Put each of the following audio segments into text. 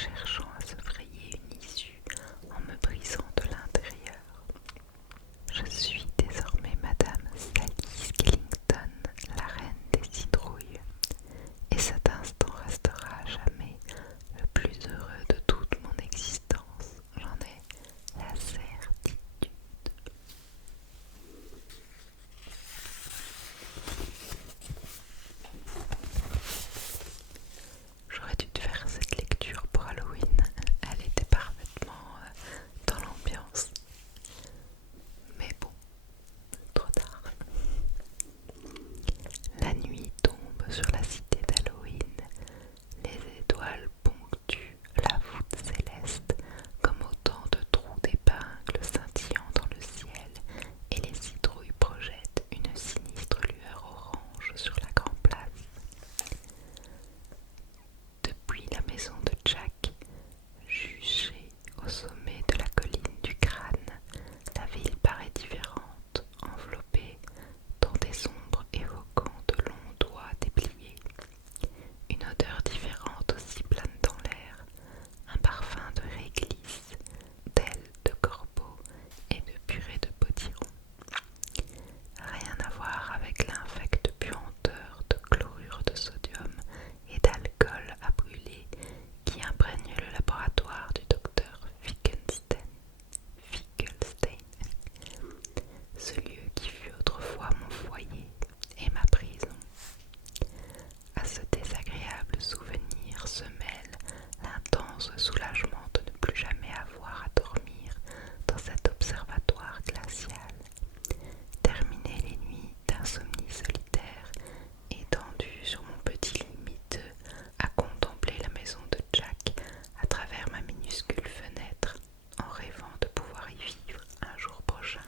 cherchant à se frayer une issue en me brisant de l'intérieur. Je suis désormais Madame Sally Skellington, la reine des citrouilles, et cet instant restera à jamais le plus heureux de toute mon existence. J'en ai la certitude. J'aurais dû te faire cette lecture pour Halloween, elle était parfaitement dans l'ambiance. Mais bon, trop tard. La nuit tombe sur la cité d'Halloween, les étoiles ponctuent la voûte céleste comme autant de trous d'épingles scintillant dans le ciel, et les citrouilles projettent une sinistre lueur orange sur la grande place. Depuis la maison de Jack, juchée au sommet de la colline du crâne, la ville paraît différente, enveloppée dans des ombres évoquant de longs doigts dépliés. Une odeur différente aussi plane dans l'air, un parfum de réglisse, d'ailes de corbeau et de purée de potiron. Rien à voir avec l'infecte puanteur de chlorure de sodium et d'alcool à brûler qui imprègne le laboratoire du docteur Finkelstein, ce lieu qui fut autrefois mon foyer et ma prison. À ce désagréable souvenir se mêle l'intense soulagement de ne plus jamais avoir à dormir dans cet observatoire glacial. Terminer les nuits d'insomnie solitaire, étendue sur mon petit lit miteux, à contempler la maison de Jack à travers ma minuscule fenêtre, en rêvant de pouvoir y vivre un jour prochain.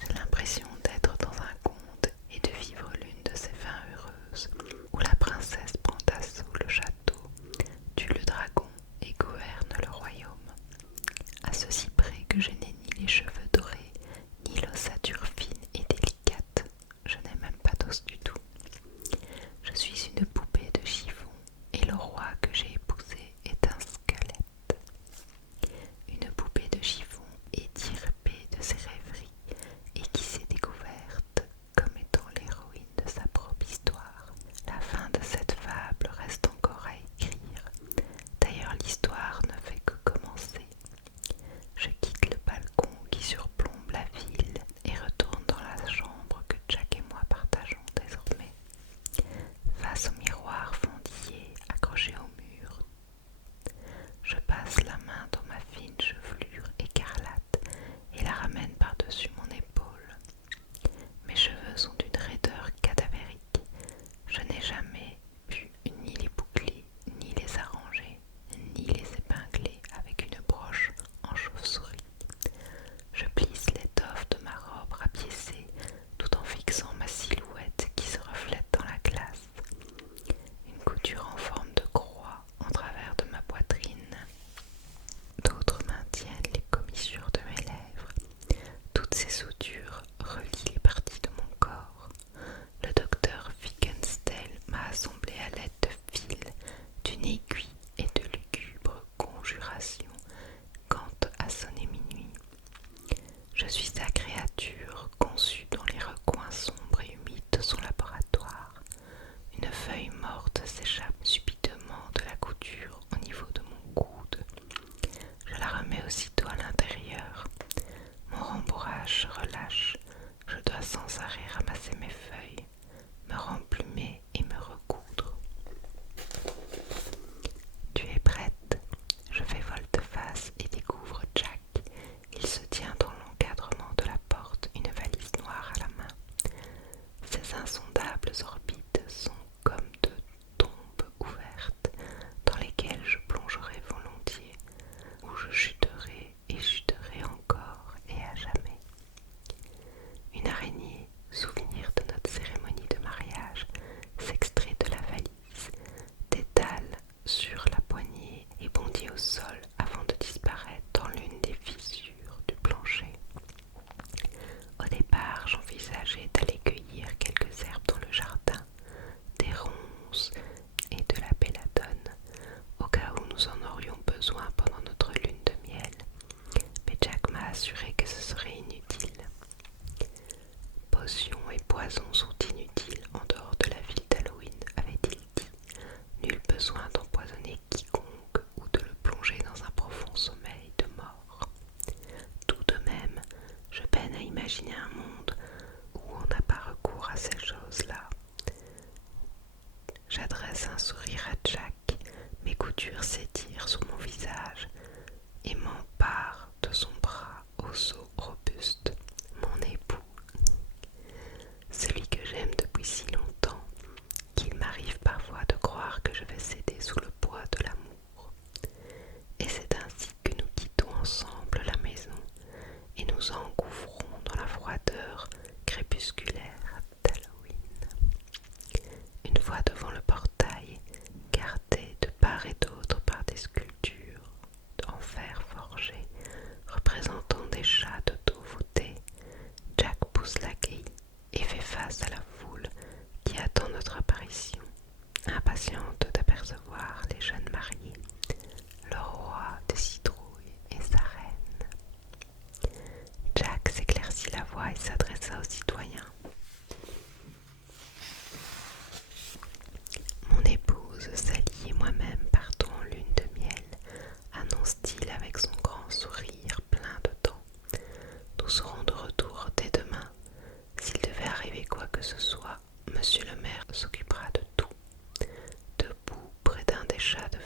J'ai l'impression d'être dans un conte et de vivre l'une de ces fins heureuses où la princesse prend assaut besoin d'empoisonner quiconque ou de le plonger dans un profond sommeil de mort. Tout de même, je peine à imaginer un monde où on n'a pas recours à ces choses-là. J'adresse un sourire à Jack, mes coutures s'étirent sous mon visage et m'empare de son bras osseux robuste, mon époux, celui que j'aime depuis si longtemps qu'il m'arrive parfois de croire que je vais céder sous le poids de l'amour. Et c'est ainsi que nous quittons ensemble la maison et nous engouffrons dans la froideur crépusculaire d'Halloween. Une fois devant le portail, gardé de part et d'autre par des sculptures en fer forgé représentant des chats de dos voûtés, Jack pousse la grille et fait face à la foule qui attend notre apparition, impatiente d'apercevoir les jeunes mariés, le roi de citrouille et sa reine. Jack s'éclaircit la voix et s'adressa aux citoyens. Mon épouse, Sally et moi-même partons en lune de miel, annonce-t-il avec son grand sourire plein de dents. Nous serons de retour dès demain. S'il devait arriver quoi que ce soit, monsieur le maire s'occupera de tout. Debout près d'un des chats de